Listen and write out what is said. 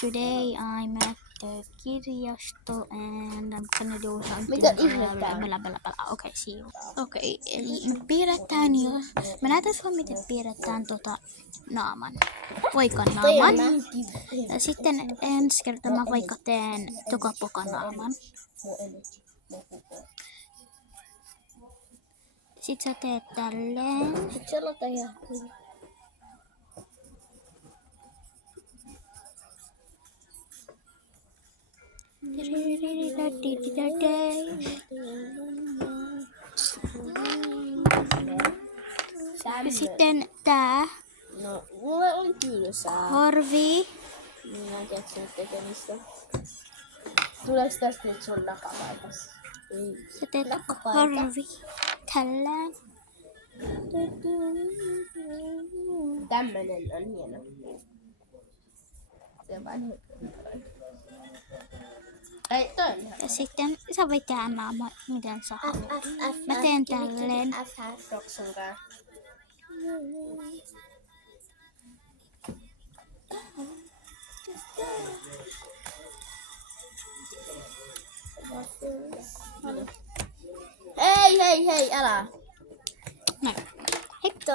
Today I'm at the kirjasto and I'm gonna do something. Mitä ihmettä on? Okay, see you. Okay, eli me piirretään jo. Mä näytän sulle, miten piirretään naaman. Poikan naaman. Ja sitten ensi kertaa mä vaikka teen tokapokan naaman. Sitten sä teet tälleen. Ja sitten tää. No, mulle oli tylsää. Korvi. Minä en keksinyt tekemistä. Tuleeko tästä nyt sun nakapaikas? Sä teet korvi. Tällään. Tämmönen on hieno. Se on vaan ei, toi on ihan. Ja sitten sä voit tehdä naama, miten sä haluat. Mä teen tälleen. Roksunkaan. Hei, älä. Näin. Heippa!